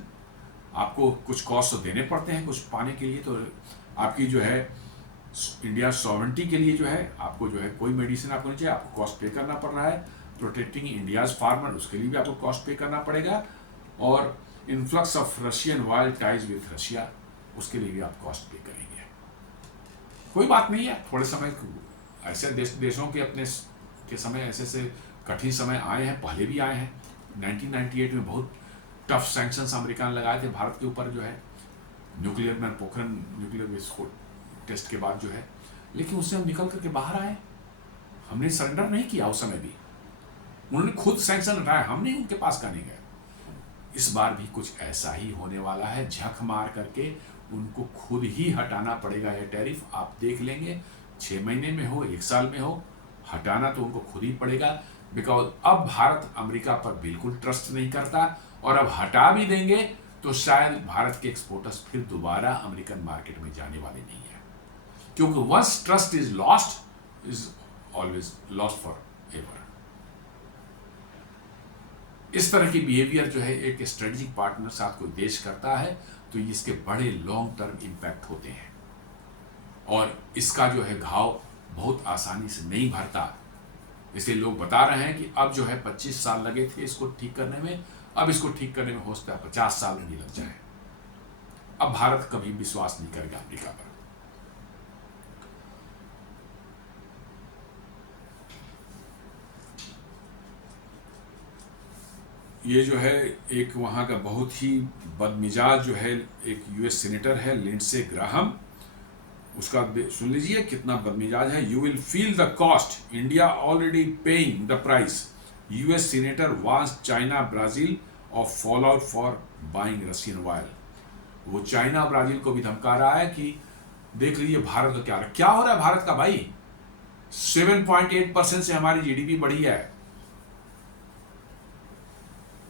आपको कुछ कॉस्ट तो देने पड़ते हैं कुछ पाने के लिए, तो आपकी जो है इंडिया सॉवरेनिटी के लिए जो है आपको जो है कोई मेडिसिन आपको नहीं चाहिए, आपको कॉस्ट पे करना पड़ रहा है। प्रोटेक्टिंग इंडियाज फार्मर, उसके लिए भी आपको कॉस्ट पे करना पड़ेगा। और influx of Russian wild ties with Russia, उसके लिए भी आप कॉस्ट पे करेंगे। कोई बात नहीं है, थोड़े समय ऐसे देशों के अपने के समय ऐसे कठिन समय आए हैं, पहले भी आए हैं। 1998 में बहुत टफ सैंक्शंस अमेरिका ने लगाए थे भारत के ऊपर जो है, न्यूक्लियर में पोखरण न्यूक्लियर विस्फोट टेस्ट के बाद जो है, लेकिन उससे हम निकल करके बाहर आए। हमने सरेंडर नहीं किया उस समय भी, उन्होंने खुद सैंक्शन हटाया, हमने उनके पास का नहीं गए। इस बार भी कुछ ऐसा ही होने वाला है, झक मार करके उनको खुद ही हटाना पड़ेगा यह टैरिफ। आप देख लेंगे 6 महीने में हो 1 साल में हो, हटाना तो उनको खुद ही पड़ेगा। बिकॉज अब भारत अमेरिका पर बिल्कुल ट्रस्ट नहीं करता, और अब हटा भी देंगे तो शायद भारत के एक्सपोर्टर्स फिर दोबारा अमेरिकन मार्केट में जाने वाले नहीं है, क्योंकि once trust is lost is always lost forever एवर। इस तरह की बिहेवियर जो है एक स्ट्रेटेजिक पार्टनर साथ कोई देश करता है तो इसके बड़े लॉन्ग टर्म इम्पैक्ट होते हैं, और इसका जो है घाव बहुत आसानी से नहीं भरता। इसलिए लोग बता रहे हैं कि अब जो है 25 साल लगे थे इसको ठीक करने में, अब इसको ठीक करने में हो सकता है 50 साल में भी लग जाए। अब भारत कभी विश्वास नहीं करेगा अमेरिका पर। ये जो है एक वहाँ का बहुत ही बदमिजाज जो है एक US सीनेटर है लिंडसे ग्राहम, उसका सुन लीजिए कितना बदमिजाज है। You will feel the cost, India already paying the price, US senator wants China Brazil of fall out for buying Russian oil. वो चाइना ब्राजील को भी धमका रहा है कि देख लीजिए भारत का क्या हो रहा है भारत का भाई, 7.8% से हमारी GDP बढ़ी है,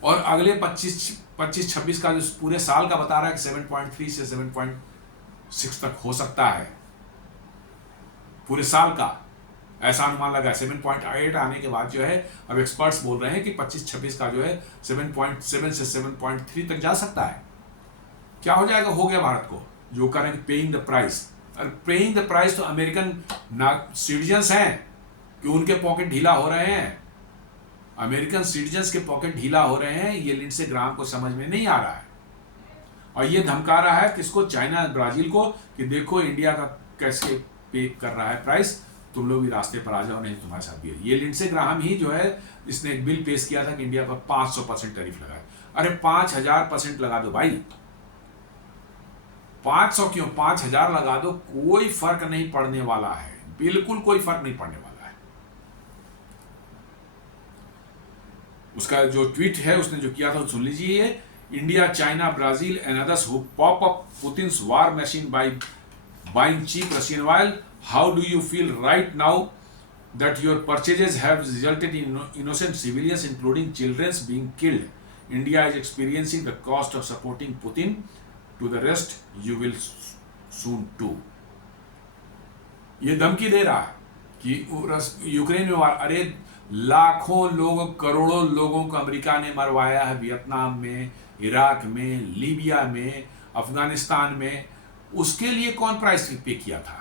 और अगले 25-26 का जो पूरे साल का बता रहा है कि 7.3 से 7.6 तक हो सकता है पूरे साल का, ऐसा अनुमान लगा। 7.8 आने के बाद जो है अब एक्सपर्ट्स बोल रहे हैं कि 25-26 का जो है 7.7 से 7.3 तक जा सकता है। क्या हो जाएगा, हो गया भारत को, जो करेंगे पेइंग द प्राइस। और पेइंग द प्राइस तो अमेरिकन सिटीजन्स हैं कि उनके पॉकेट ढीला हो रहे हैं, अमेरिकन सिटीजन्स के पॉकेट ढीला हो रहे हैं। ये लिंडसे ग्राहम को समझ में नहीं आ रहा है, और ये धमका रहा है किसको, चाइना ब्राजील को, कि देखो इंडिया का कैसे पे कर रहा है प्राइस, तुम लोग भी रास्ते पर आ जाओ नहीं तुम्हारे साथ भी। ये लिंडसे ग्राहम ही जो है इसने एक बिल पेश किया था कि इंडिया पर 500% टैरिफ लगाए। अरे 5000% लगा दो भाई, 500 क्यों, 5000 लगा दो, कोई फर्क नहीं पड़ने वाला है, बिल्कुल कोई फर्क नहीं पड़ने वाला है। उसका जो ट्वीट है उसने जो किया था सुन लीजिए। India, China, Brazil and others who pop up Putin's war machine by buying cheap Russian oil, how do you feel right now that your purchases have resulted in innocent civilians including children being killed? India is experiencing the cost of supporting Putin. To the rest you will soon too. ये धमकी दे रहा है कि यूक्रेन में अरे लाखों लोग, करोड़ों लोगों को अमेरिका ने मरवाया है, वियतनाम में, इराक में, लीबिया में, अफगानिस्तान में। उसके लिए कौन प्राइस पे किया था,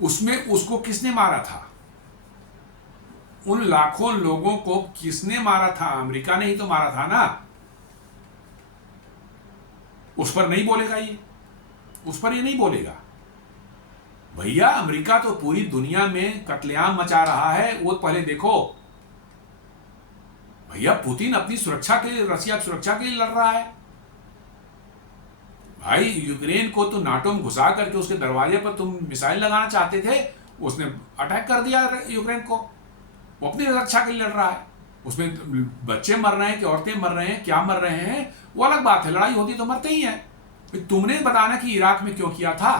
उसमें उसको किसने मारा था, उन लाखों लोगों को किसने मारा था, अमेरिका ने ही तो मारा था ना। उस पर नहीं बोलेगा ये, उस पर ये नहीं बोलेगा। भैया अमेरिका तो पूरी दुनिया में कत्लेआम मचा रहा है, वो पहले देखो भैया। पुतिन अपनी सुरक्षा के लिए, रशिया की सुरक्षा के लिए लड़ रहा है भाई। यूक्रेन को तो नाटो में घुसा करके उसके दरवाजे पर तुम मिसाइल लगाना चाहते थे, उसने अटैक कर दिया यूक्रेन को, वो अपनी रक्षा के लिए लड़ रहा है। उसमें बच्चे मर रहे हैं कि औरतें मर रहे हैं, क्या मर रहे हैं वो अलग बात है, लड़ाई होती तो मरते ही हैं। तुमने बताना कि इराक में क्यों किया था,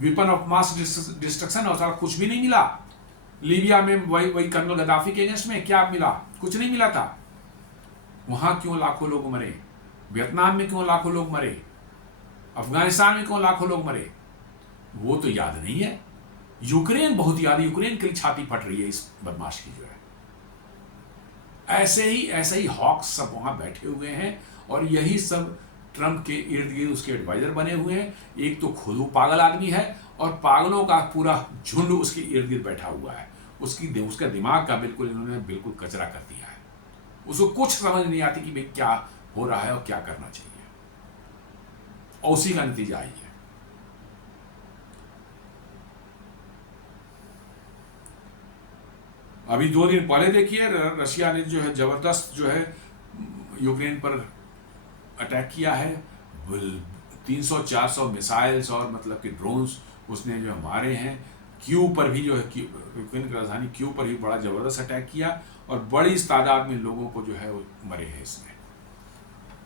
वेपन ऑफ मास डिस्ट्रक्शन, और सारा कुछ भी नहीं मिला। लीबिया में वही वही कर्नल गद्दाफी के अगेंस्ट में क्या मिला? कुछ नहीं मिला था। वहां क्यों लाखों लोग मरे? वियतनाम में क्यों लाखों लोग मरे? अफगानिस्तान में क्यों लाखों लोग मरे? वो तो याद नहीं है। यूक्रेन बहुत याद, यूक्रेन की छाती फट रही है इस बदमाश की जो है। ऐसे ही हॉक्स सब वहां बैठे हुए हैं, और यही सब ट्रंप के इर्द गिर्द उसके एडवाइजर बने हुए हैं। एक तो खुद वो पागल आदमी है, और पागलों का पूरा झुंड उसके इर्द गिर्द बैठा हुआ है। उसका दिमाग का बिल्कुल इन्होंने बिल्कुल कचरा कर दिया है। उसको कुछ समझ नहीं आती कि भाई क्या हो रहा है और क्या करना चाहिए, और उसी का नतीजा आई है। अभी 2 दिन पहले देखिए, रशिया ने जो है जबरदस्त जो है यूक्रेन पर अटैक किया है। 300-400 मिसाइल्स और मतलब कि ड्रोन्स उसने जो मारे हैं। क्यू पर भी जो है, यूक्रेन की राजधानी क्यू पर भी बड़ा जबरदस्त अटैक किया, और बड़ी तादाद में लोगों को जो है वो मरे हैं इसमें।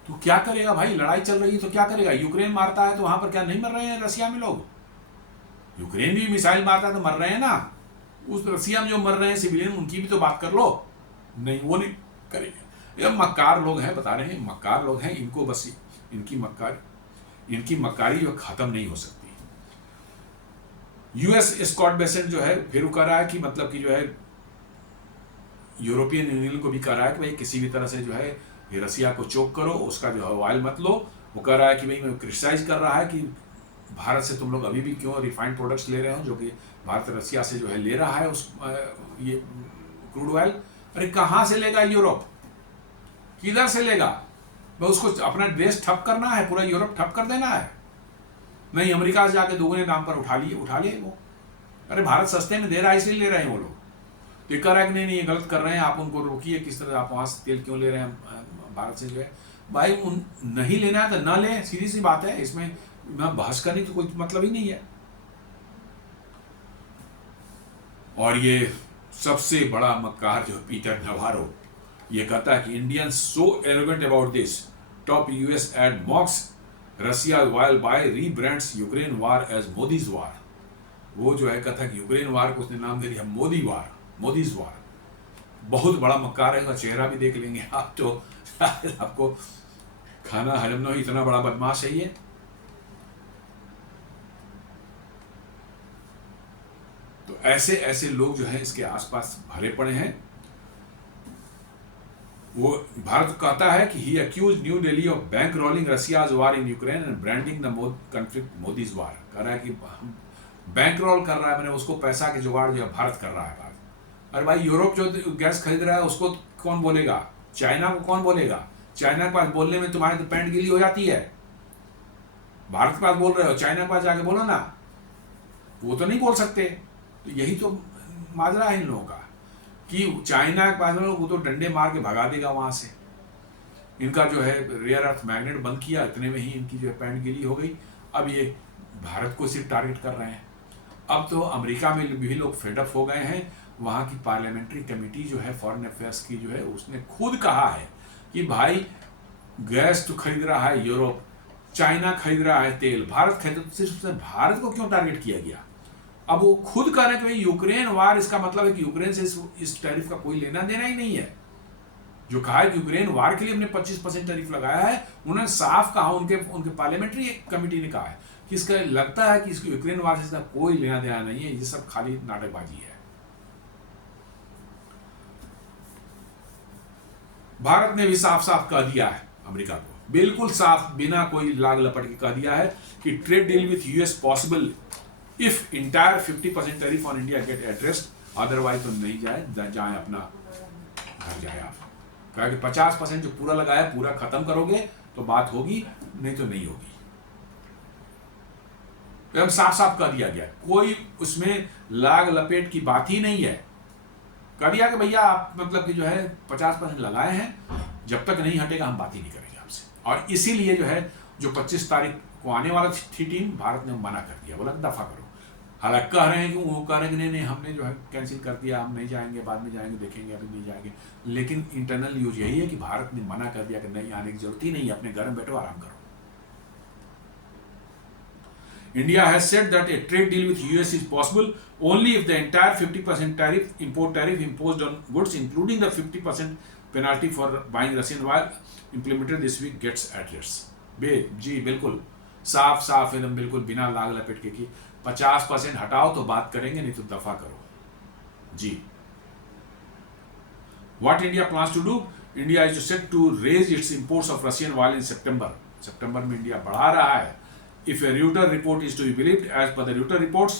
तो क्या करेगा भाई? लड़ाई चल रही है तो क्या करेगा? यूक्रेन मारता है तो वहां पर क्या नहीं मर रहे हैं रशिया में लोग? यूक्रेन भी मिसाइल मारता है तो मर रहे हैं ना। उस रशिया में जो मर रहे हैं सिविलियन, उनकी भी तो बात कर लो। नहीं, वो नहीं करेगा। ये मक्कार लोग हैं, बता रहे हैं, मक्कार लोग हैं। इनको बस इनकी मक्कारी जो खत्म नहीं हो सकती। यूएस स्कॉट बेसेंट जो है फिर वो कह रहा है कि मतलब कि जो है यूरोपियन यूनियन को भी कह रहा है कि भाई किसी भी तरह से जो है ये रसिया को चोक करो, उसका जो है ऑयल मत लो। वो कह रहा है कि भाई मैं क्रिटिसाइज कर रहा है कि भारत से तुम लोग अभी भी क्यों रिफाइंड प्रोडक्ट्स ले रहे हो, जो कि भारत रसिया से जो है ले रहा है उस ये क्रूड ऑयल। अरे कहाँ से लेगा यूरोप? किधर से लेगा? भाई उसको अपना देश ठप करना है, पूरा यूरोप ठप कर देना है? नहीं, अमेरिका से जाके दोगुने दाम पर उठा लिए वो। अरे भारत सस्ते में दे रहा है इसलिए ले रहे हैं वो लोग। तो ये कह रहा है कि नहीं ये गलत कर रहे हैं, आप उनको रोकिए। किस तरह आप वहाँ से तेल क्यों ले रहे हैं भारत से जो है? भाई नहीं लेना है तो ना ले, सीधी सी बात है। इसमें बहस करने की कोई मतलब ही नहीं है। और ये सबसे बड़ा मक्कार जो पीटर नवारो, ये कहता है कि Indians so arrogant about this, top US aide mocks Russia while by rebrands Ukraine war as Modi's war. वो जो है कहता है कि यूक्रेन वार को उसने नाम दे दिया मोदी वार, मोदीज वार। बहुत बड़ा मक्कार है, उसका चेहरा भी देख लेंगे आप तो आपको खाना हजम ना हो, इतना बड़ा बदमाश है ये। तो ऐसे ऐसे लोग जो है इसके आसपास भरे पड़े हैं। वो भारत कहता है कि he accuse New Delhi of bankrolling Russia's war in Ukraine and branding the conflict Modi's war. कह रहा है कि बैंक रोल कर रहा है, मैंने उसको पैसा के जुगाड़ जो है भारत कर रहा है भारत। अरे भाई यूरोप जो गैस खरीद रहा है उसको कौन बोलेगा? चाइना को कौन बोलेगा? चाइना के पास बोलने में तुम्हारे तो पैंट गीली हो जाती है। भारत के पास बोल रहे हो, चाइना के पास जाके बोलो ना, वो तो नहीं बोल सकते। तो यही तो माजरा है इन लोगों का कि चाइना के पास वो तो डंडे मार के भगा देगा वहां से। इनका जो है रेयर अर्थ मैग्नेट बंद किया, इतने में ही इनकी जो है पैंट गीली हो गई। अब ये भारत को सिर्फ टारगेट कर रहे हैं। अब तो अमेरिका में भी लोग फेडअप हो गए हैं। वहाँ की पार्लियामेंट्री कमेटी जो है फॉरेन अफेयर्स की जो है, उसने खुद कहा है कि भाई गैस तो खरीद रहा है यूरोप, चाइना खरीद रहा है तेल, भारत खरीद, तो सिर्फ भारत को क्यों टारगेट किया गया? अब वो खुद कह रहे हैं कि भाई यूक्रेन वार, इसका मतलब है कि यूक्रेन से इस टैरिफ का कोई लेना देना ही नहीं है। जो कहा है कि यूक्रेन वार के लिए हमने 25% टैरिफ लगाया है, उन्होंने साफ कहा, उनके पार्लियामेंट्री कमेटी ने कहा है कि इसका लगता है कि इसको यूक्रेन वार से इसका कोई लेना देना नहीं है, ये सब खाली नाटकबाजी है। भारत ने भी साफ साफ कह दिया है अमेरिका को, बिल्कुल साफ, बिना कोई लाग लपट के कह दिया है कि trade deal with US possible if entire 50% tariff on India get addressed, otherwise तो नहीं जाए अपना घर जाए आप। कहा कि 50% जो पूरा लगाया पूरा खत्म करोगे तो बात होगी, नहीं तो नहीं होगी। तो हम साफ साफ कह दिया गया, कोई उसमें लाग लपेट की बात ही नहीं है। कह दिया कि भैया आप मतलब कि जो है 50% लगाए हैं, जब तक नहीं हटेगा हम बात ही नहीं करेंगे आपसे। और इसीलिए जो है जो 25 तारीख को आने वाला थी टीम, भारत ने मना कर दिया, बोला दफा करो। हालांकि कह रहे हैं कि वो कह रहे हैं कि नहीं हमने जो है कैंसिल कर दिया, हम नहीं जाएंगे, बाद में जाएंगे, देखेंगे, अभी नहीं जाएंगे। लेकिन इंटरनल न्यूज यही है कि भारत ने मना कर दिया कि नहीं आने की जरूरत ही नहीं है, अपने घर में बैठो आराम करो। India has said that a trade deal with US is possible only if the entire 50% import tariff imposed on goods, including the 50% penalty for buying Russian oil, implemented this week, gets addressed। जी बिल्कुल साफ साफ एकदम बिल्कुल बिना लाग लपेट के कि 50% हटाओ तो बात करेंगे, नहीं तो दफा करो जी। What India plans to do? India is set to raise its imports of Russian oil in September। सितंबर में इंडिया बढ़ा रहा है। If a Reuters report is to be believed, as per the Reuters reports,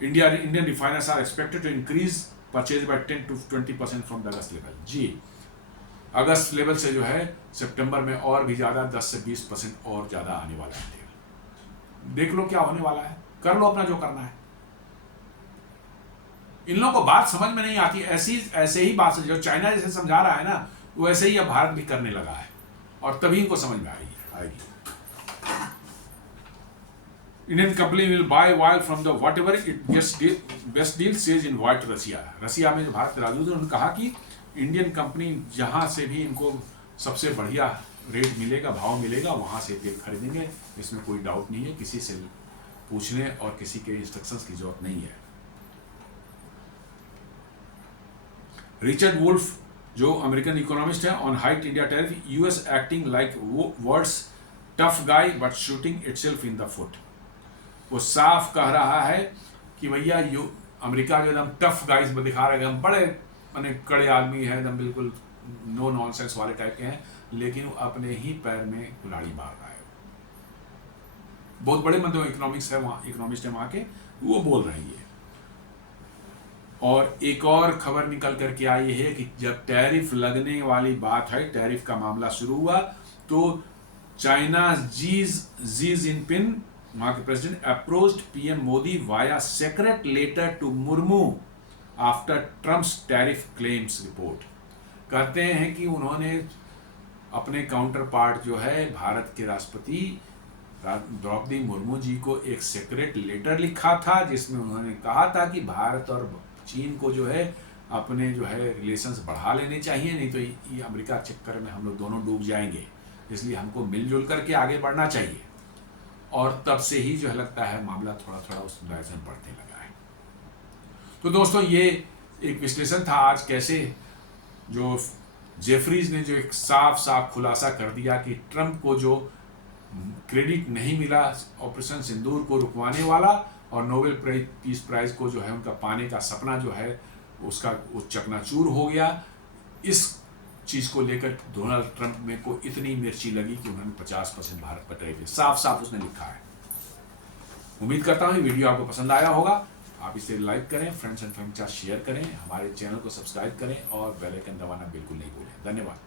Indian refiners are expected to increase purchase by 10 to 20% from the August level। जी अगस्त लेवल से जो है सितंबर में और भी ज़्यादा 10 से 20% और ज़्यादा आने वाला है। देख लो क्या होने वाला है, कर लो अपना जो करना है। इन लोगों को बात समझ में नहीं आती, ऐसे ही बात जो चाइना जैसे समझा रहा है ना, वैसे ही अब भारत भी करने लगा है और तभी इनको समझ में आएगी। Indian company will buy oil from the whatever it gets best deal, says in White Russia। रसिया में जो भारत राजदूत उन्होंने कहा कि इंडियन कंपनी जहां से भी इनको सबसे बढ़िया रेट मिलेगा, भाव मिलेगा, वहां से तेल खरीदेंगे। इसमें कोई डाउट नहीं है, किसी से पूछने और किसी के इंस्ट्रक्शंस की जरूरत नहीं है। रिचर्ड वुल्फ जो अमेरिकन इकोनॉमिस्ट है, on height India tariff, US acting like words tough guy but shooting itself in the foot. वो साफ कह रहा है कि भैया अमेरिका जो एकदम टफ गाइज में दिखा रहे हैं, हम बड़े माने कड़े आदमी हैं, एकदम बिल्कुल नो नॉनसेंस वाले टाइप के हैं, लेकिन वो अपने ही पैर में कुल्हाड़ी मार रहा है। बहुत बड़े मतलब इकोनॉमिस्ट है वहाँ के, वो बोल रही है। और एक और खबर निकल करके आई है कि जब टैरिफ लगने वाली बात है, टैरिफ का मामला शुरू हुआ, तो चाइना जी जिनपिंग वहां के president approached PM Modi via secret letter to Murmu after Trump's tariff claims report. कहते हैं कि उन्होंने अपने काउंटर पार्ट जो है भारत के राष्ट्रपति द्रौपदी मुर्मू जी को एक सेक्रेट लेटर लिखा था, जिसमें उन्होंने कहा था कि भारत और चीन को जो है अपने जो है रिलेशंस बढ़ा लेने चाहिए, नहीं तो ये अमेरिका चक्कर में हम लोग दोनों डूब जाएंगे, इसलिए हमको मिलजुल करके आगे बढ़ना चाहिए। और तब से ही जो है लगता है मामला थोड़ा थोड़ा उस डायरेक्शन बढ़ने लगा है। तो दोस्तों ये एक विश्लेषण था आज, कैसे जो जेफरीज ने जो एक साफ साफ खुलासा कर दिया कि ट्रंप को जो क्रेडिट नहीं मिला ऑपरेशन सिंदूर को रुकवाने वाला, और नोबेल पीस प्राइज को जो है उनका पाने का सपना जो है उसका वो चकनाचूर हो गया। इस चीज़ को लेकर डोनाल्ड ट्रंप में को इतनी मिर्ची लगी कि उन्होंने 50% भारत पर टैरिफ साफ साफ उसने लिखा है। उम्मीद करता हूँ वीडियो आपको पसंद आया होगा। आप इसे लाइक करें, फ्रेंड्स एंड फैमिली के साथ शेयर करें, हमारे चैनल को सब्सक्राइब करें और बेल आइकन दबाना बिल्कुल नहीं भूलें। धन्यवाद।